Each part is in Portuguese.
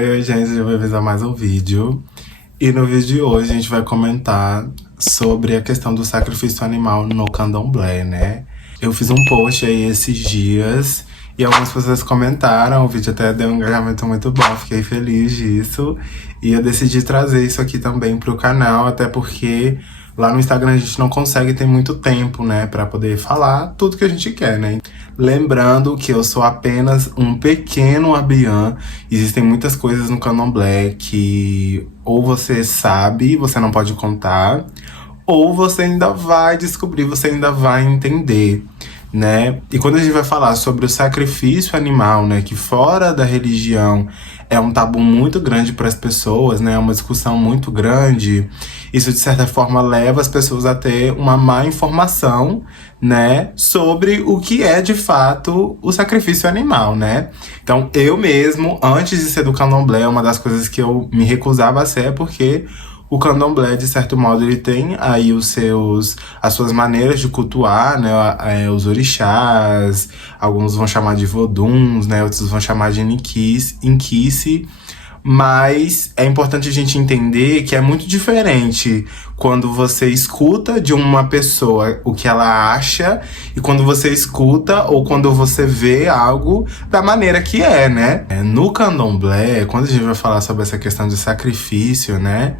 Oi, gente, eu vou revisar mais um vídeo. E no vídeo de hoje a gente vai comentar sobre a questão do sacrifício animal no candomblé, né? Eu fiz um post aí esses dias e algumas pessoas comentaram, o vídeo até deu um engajamento muito bom, fiquei feliz disso. E eu decidi trazer isso aqui também pro canal, até porque lá no Instagram a gente não consegue ter muito tempo, né, pra poder falar tudo que a gente quer, né? Lembrando que eu sou apenas um pequeno Abian. Existem muitas coisas no candomblé que ou você sabe, você não pode contar, ou você ainda vai descobrir, você ainda vai entender, né? E quando a gente vai falar sobre o sacrifício animal, né, que fora da religião é um tabu muito grande para as pessoas, né, é uma discussão muito grande, isso de certa forma leva as pessoas a ter uma má informação, né, sobre o que é de fato o sacrifício animal, né? Então eu mesmo, antes de ser do candomblé, uma das coisas que eu me recusava a ser é porque o candomblé, de certo modo, ele tem aí as suas maneiras de cultuar, né, os orixás, alguns vão chamar de voduns, né, outros vão chamar de inquice, mas é importante a gente entender que é muito diferente quando você escuta de uma pessoa o que ela acha e quando você escuta ou quando você vê algo da maneira que é, né? No candomblé, quando a gente vai falar sobre essa questão de sacrifício, né,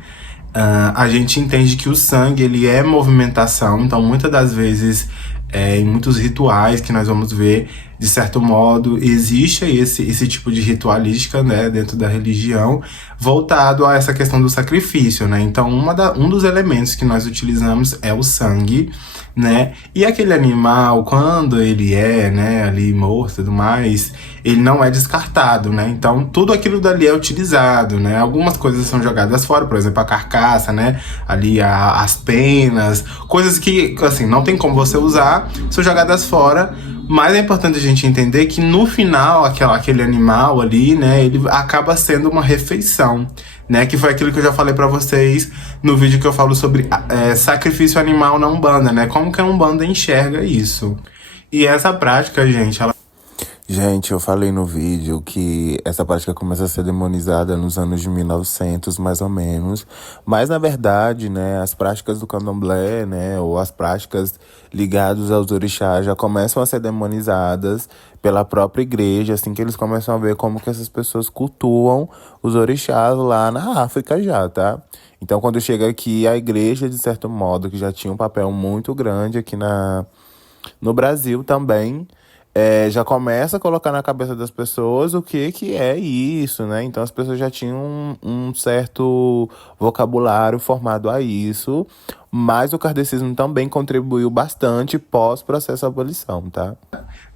a gente entende que o sangue, ele é movimentação, então muitas das vezes, em muitos rituais que nós vamos ver, de certo modo, existe esse tipo de ritualística, né, dentro da religião, voltado a essa questão do sacrifício, né? Então, um dos elementos que nós utilizamos é o sangue, né? E aquele animal, quando ele é, né, ali morto e tudo mais, ele não é descartado, né? Então, tudo aquilo dali é utilizado, né? Algumas coisas são jogadas fora, por exemplo, a carcaça, né? Ali as penas, coisas que, assim, não tem como você usar, são jogadas fora. Mas é importante a gente entender que no final, aquele animal ali, né, ele acaba sendo uma refeição, né? Que foi aquilo que eu já falei pra vocês no vídeo que eu falo sobre sacrifício animal na Umbanda, né? Como que a Umbanda enxerga isso. E essa prática, gente, ela... Gente, eu falei no vídeo que essa prática começa a ser demonizada nos anos de 1900, mais ou menos. Mas, na verdade, né, as práticas do candomblé, né, ou as práticas ligadas aos orixás já começam a ser demonizadas pela própria igreja, assim que eles começam a ver como que essas pessoas cultuam os orixás lá na África já, tá? Então, quando chega aqui, a igreja, de certo modo, que já tinha um papel muito grande aqui no Brasil também, já começa a colocar na cabeça das pessoas o que é isso, né? Então as pessoas já tinham um certo vocabulário formado a isso, mas o kardecismo também contribuiu bastante pós-processo de abolição, tá?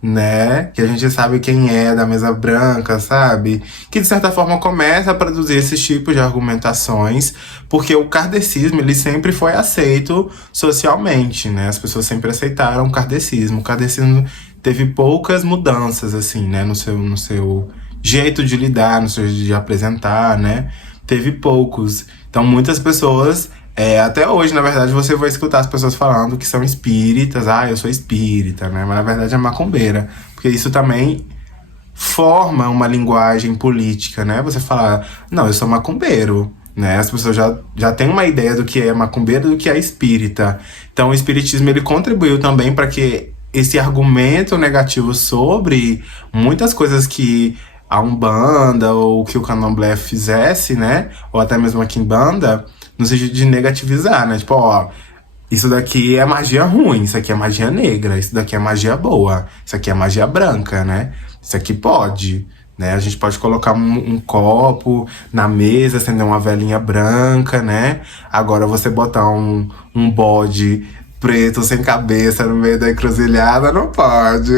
Né? Que a gente sabe quem é da mesa branca, sabe? Que de certa forma começa a produzir esses tipos de argumentações, porque o kardecismo, ele sempre foi aceito socialmente, né? As pessoas sempre aceitaram o kardecismo. O kardecismo teve poucas mudanças, assim, né? No seu jeito de lidar, no seu jeito de apresentar, né? Teve poucos. Então muitas pessoas... até hoje, na verdade, você vai escutar as pessoas falando que são espíritas. Ah, eu sou espírita, né? Mas na verdade é macumbeira. Porque isso também forma uma linguagem política, né? Você fala, não, eu sou macumbeiro, né? As pessoas já têm uma ideia do que é macumbeiro, do que é espírita. Então o espiritismo, ele contribuiu também para que esse argumento negativo sobre muitas coisas que a Umbanda ou que o Candomblé fizesse, né? Ou até mesmo a Quimbanda, no sentido de negativizar, né? Tipo, ó, isso daqui é magia ruim, isso aqui é magia negra, isso daqui é magia boa, isso aqui é magia branca, né? Isso aqui pode, né? A gente pode colocar um copo na mesa, acender uma velinha branca, né? Agora você botar um bode preto sem cabeça no meio da encruzilhada, não pode.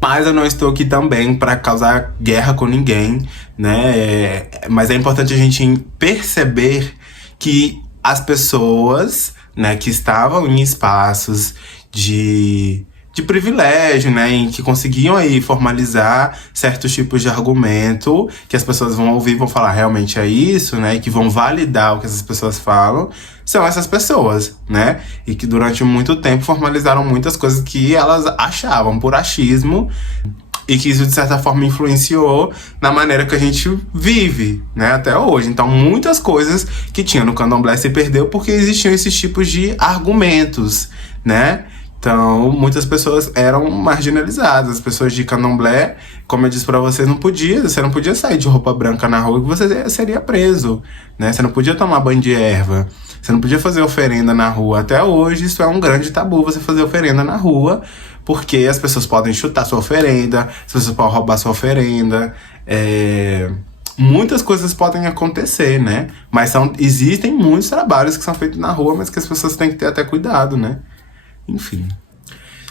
Mas eu não estou aqui também para causar guerra com ninguém, né? Mas é importante a gente perceber que as pessoas, né, que estavam em espaços de privilégio, né, em que conseguiam aí formalizar certos tipos de argumento, que as pessoas vão ouvir e vão falar realmente é isso, né, e que vão validar o que essas pessoas falam, são essas pessoas, né, e que durante muito tempo formalizaram muitas coisas que elas achavam por achismo. E que isso, de certa forma, influenciou na maneira que a gente vive, né, até hoje. Então, muitas coisas que tinha no candomblé se perdeu porque existiam esses tipos de argumentos, né? Então, muitas pessoas eram marginalizadas. As pessoas de candomblé, como eu disse pra vocês, você não podia sair de roupa branca na rua que você seria preso, né? Você não podia tomar banho de erva. Você não podia fazer oferenda na rua. Até hoje, isso é um grande tabu, você fazer oferenda na rua, porque as pessoas podem chutar sua oferenda, as pessoas podem roubar sua oferenda. Muitas coisas podem acontecer, né? Mas existem muitos trabalhos que são feitos na rua, mas que as pessoas têm que ter até cuidado, né? Enfim.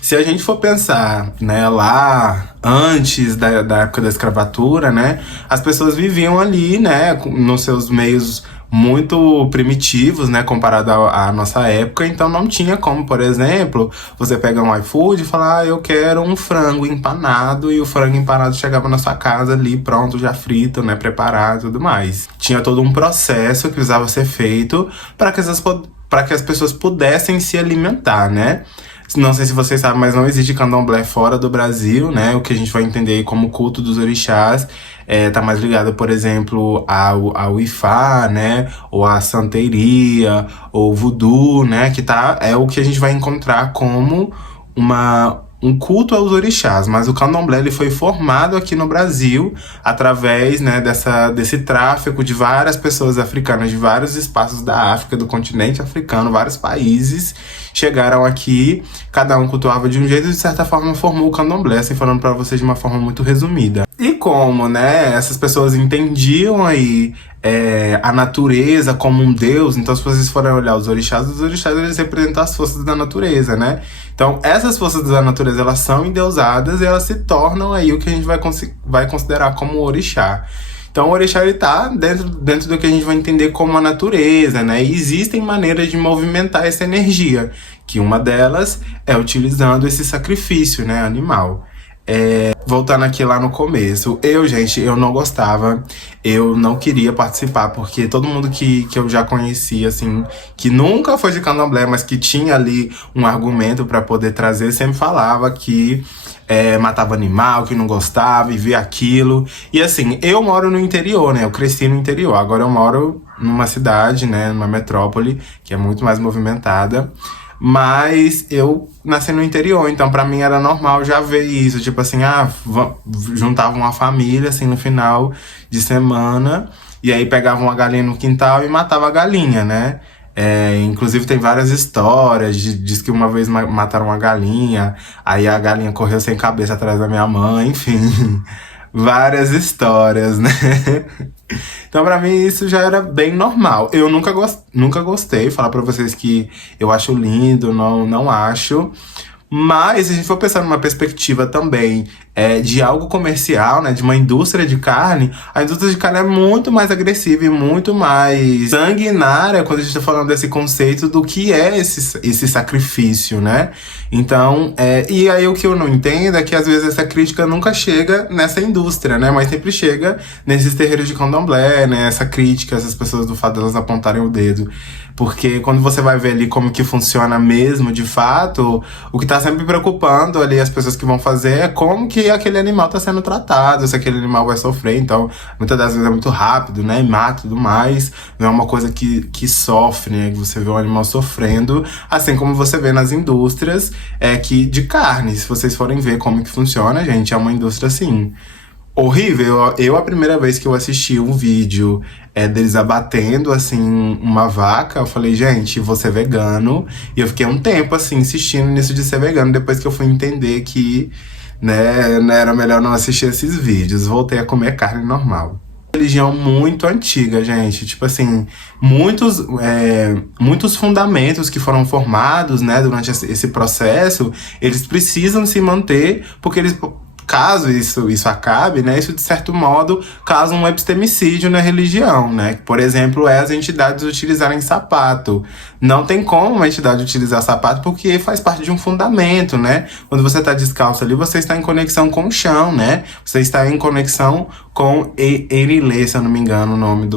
Se a gente for pensar, né, lá antes da época da escravatura, né, as pessoas viviam ali, né, nos seus meios muito primitivos, né, comparado à nossa época. Então não tinha como, por exemplo, você pegar um iFood e falar, eu quero um frango empanado, e o frango empanado chegava na sua casa ali, pronto, já frito, né, preparado e tudo mais. Tinha todo um processo que precisava ser feito para que as pessoas pudessem se alimentar, né? Não sei se vocês sabem, mas não existe candomblé fora do Brasil, né? O que a gente vai entender aí como culto dos orixás tá mais ligado, por exemplo, ao Ifá, né? Ou à santeria, ou voodoo, né? É o que a gente vai encontrar como um culto aos orixás, mas o candomblé ele foi formado aqui no Brasil através, né, desse tráfico de várias pessoas africanas de vários espaços da África, do continente africano, vários países chegaram aqui, cada um cultuava de um jeito e de certa forma formou o candomblé, assim, falando para vocês de uma forma muito resumida. E como, né, essas pessoas entendiam aí a natureza como um deus, então se vocês forem olhar os orixás eles representam as forças da natureza, né? Então essas forças da natureza elas são endeusadas e elas se tornam aí o que a gente vai considerar como orixá. Então o orixá ele tá dentro do que a gente vai entender como a natureza, né? E existem maneiras de movimentar essa energia, que uma delas é utilizando esse sacrifício, né, animal. Voltando aqui lá no começo, eu não gostava, eu não queria participar, porque todo mundo que eu já conhecia, assim, que nunca foi de candomblé, mas que tinha ali um argumento pra poder trazer, sempre falava que matava animal, que não gostava e via aquilo. E assim, eu moro no interior, né, eu cresci no interior, agora eu moro numa cidade, né, numa metrópole, que é muito mais movimentada. Mas eu nasci no interior, então pra mim era normal já ver isso. Tipo assim, juntavam uma família, assim, no final de semana. E aí pegavam uma galinha no quintal e matava a galinha, né? Inclusive tem várias histórias. Diz que uma vez mataram uma galinha, aí a galinha correu sem cabeça atrás da minha mãe, enfim. Várias histórias, né? Então pra mim isso já era bem normal. Eu nunca gostei, falar pra vocês que eu acho lindo, não acho. Mas se a gente for pensar numa perspectiva também de algo comercial, né, de uma indústria de carne, a indústria de carne é muito mais agressiva e muito mais sanguinária quando a gente tá falando desse conceito do que é esse sacrifício, né? Então, e aí o que eu não entendo é que às vezes essa crítica nunca chega nessa indústria, né? Mas sempre chega nesses terreiros de candomblé, né? Essa crítica, essas pessoas do fato delas apontarem o dedo. Porque quando você vai ver ali como que funciona mesmo, de fato, o que tá sempre preocupando ali as pessoas que vão fazer é como que aquele animal tá sendo tratado, se aquele animal vai sofrer. Então, muitas das vezes é muito rápido, né? E mata e tudo mais. Não é uma coisa que sofre, né? Que você vê um animal sofrendo, assim como você vê nas indústrias de carne. Se vocês forem ver como que funciona, gente, é uma indústria assim horrível. A primeira vez que eu assisti um vídeo deles abatendo, assim, uma vaca, eu falei, gente, vou ser vegano. E eu fiquei um tempo, assim, insistindo nisso de ser vegano, depois que eu fui entender que, né, era melhor não assistir esses vídeos. Voltei a comer carne normal. Religião muito antiga, gente. Tipo assim, muitos fundamentos que foram formados, né, durante esse processo, eles precisam se manter, porque caso isso acabe, né, isso de certo modo causa um epistemicídio na religião, né? Por exemplo, as entidades utilizarem sapato. Não tem como uma entidade utilizar sapato porque faz parte de um fundamento, né? Quando você está descalço ali, você está em conexão com o chão, né? Você está em conexão com Erilê, se eu não me engano, o nome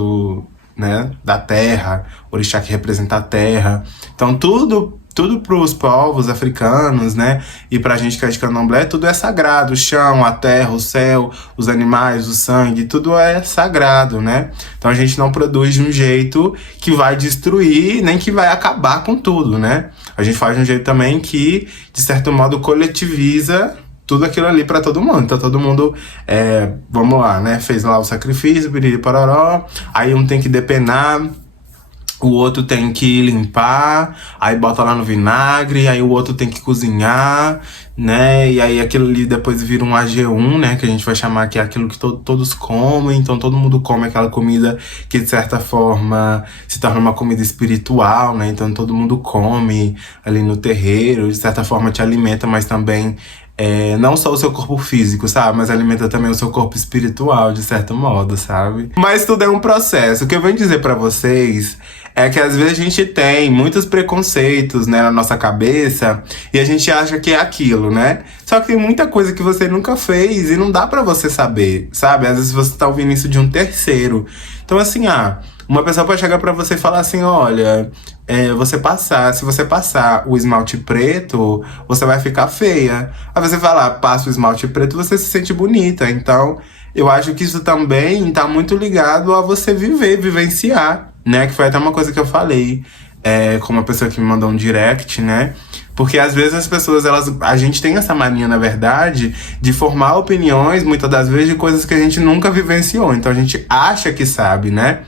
da terra, orixá que representa a terra. Então tudo tudo pros povos africanos, né? E pra gente que é de candomblé, tudo é sagrado. O chão, a terra, o céu, os animais, o sangue, tudo é sagrado, né? Então a gente não produz de um jeito que vai destruir, nem que vai acabar com tudo, né? A gente faz de um jeito também que, de certo modo, coletiviza tudo aquilo ali pra todo mundo. Então todo mundo, vamos lá, né? Fez lá o sacrifício, piriri, pororó. Aí um tem que depenar, o outro tem que limpar, aí bota lá no vinagre, aí o outro tem que cozinhar, né? E aí aquilo ali depois vira um AG1, né? Que a gente vai chamar que é aquilo que todos comem. Então todo mundo come aquela comida que de certa forma se torna uma comida espiritual, né? Então todo mundo come ali no terreiro, de certa forma te alimenta, mas também não só o seu corpo físico, sabe? Mas alimenta também o seu corpo espiritual, de certo modo, sabe? Mas tudo é um processo. O que eu venho dizer pra vocês é que às vezes a gente tem muitos preconceitos, né, na nossa cabeça e a gente acha que é aquilo, né? Só que tem muita coisa que você nunca fez e não dá pra você saber, sabe? Às vezes você tá ouvindo isso de um terceiro. Então assim, uma pessoa pode chegar pra você e falar assim, olha, se você passar o esmalte preto, você vai ficar feia. Aí você vai lá, passa o esmalte preto, você se sente bonita. Então, eu acho que isso também tá muito ligado a você vivenciar, né? Que foi até uma coisa que eu falei com uma pessoa que me mandou um direct, né? Porque às vezes as pessoas, a gente tem essa mania, na verdade, de formar opiniões, muitas das vezes, de coisas que a gente nunca vivenciou. Então a gente acha que sabe, né?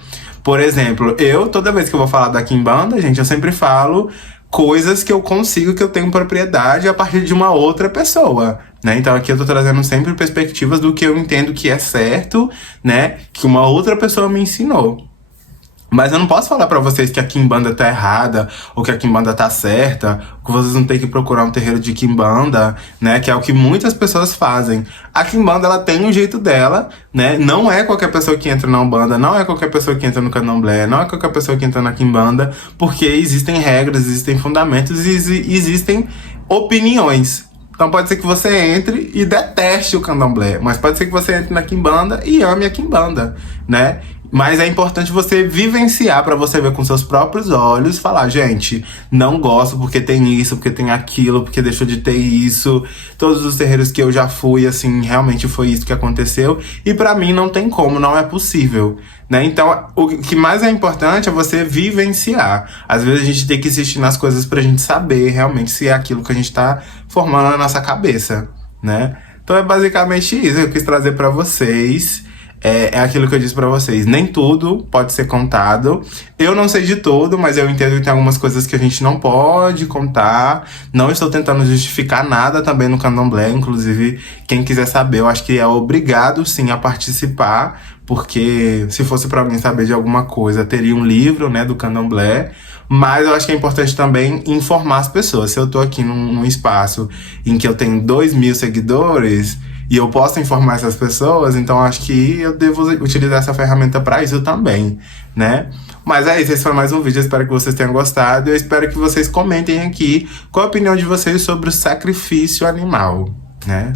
Por exemplo, toda vez que eu vou falar da Quimbanda, gente, eu sempre falo coisas que eu consigo, que eu tenho propriedade a partir de uma outra pessoa, né? Então aqui eu tô trazendo sempre perspectivas do que eu entendo que é certo, né? Que uma outra pessoa me ensinou. Mas eu não posso falar pra vocês que a Quimbanda tá errada ou que a Quimbanda tá certa, que vocês não tem que procurar um terreiro de Quimbanda, né? Que é o que muitas pessoas fazem. A Quimbanda, ela tem um jeito dela, né? Não é qualquer pessoa que entra na Umbanda, não é qualquer pessoa que entra no Candomblé, não é qualquer pessoa que entra na Quimbanda, porque existem regras, existem fundamentos e existem opiniões. Então pode ser que você entre e deteste o Candomblé, mas pode ser que você entre na Quimbanda e ame a Quimbanda, né? Mas é importante você vivenciar pra você ver com seus próprios olhos, falar, gente, não gosto porque tem isso, porque tem aquilo, porque deixou de ter isso. Todos os terreiros que eu já fui, assim, realmente foi isso que aconteceu. E pra mim não tem como, não é possível, né? Então, o que mais é importante é você vivenciar. Às vezes a gente tem que insistir nas coisas pra gente saber realmente se é aquilo que a gente tá formando na nossa cabeça, né? Então é basicamente isso que eu quis trazer pra vocês. É aquilo que eu disse pra vocês, nem tudo pode ser contado. Eu não sei de tudo, mas eu entendo que tem algumas coisas que a gente não pode contar. Não estou tentando justificar nada também no Candomblé. Inclusive, quem quiser saber, eu acho que é obrigado sim a participar, porque se fosse pra alguém saber de alguma coisa, teria um livro, né, do Candomblé. Mas eu acho que é importante também informar as pessoas. Se eu tô aqui num espaço em que eu tenho 2.000 seguidores e eu posso informar essas pessoas, então acho que eu devo utilizar essa ferramenta para isso também, né? Mas é isso, esse foi mais um vídeo, eu espero que vocês tenham gostado. Eu espero que vocês comentem aqui qual a opinião de vocês sobre o sacrifício animal, né?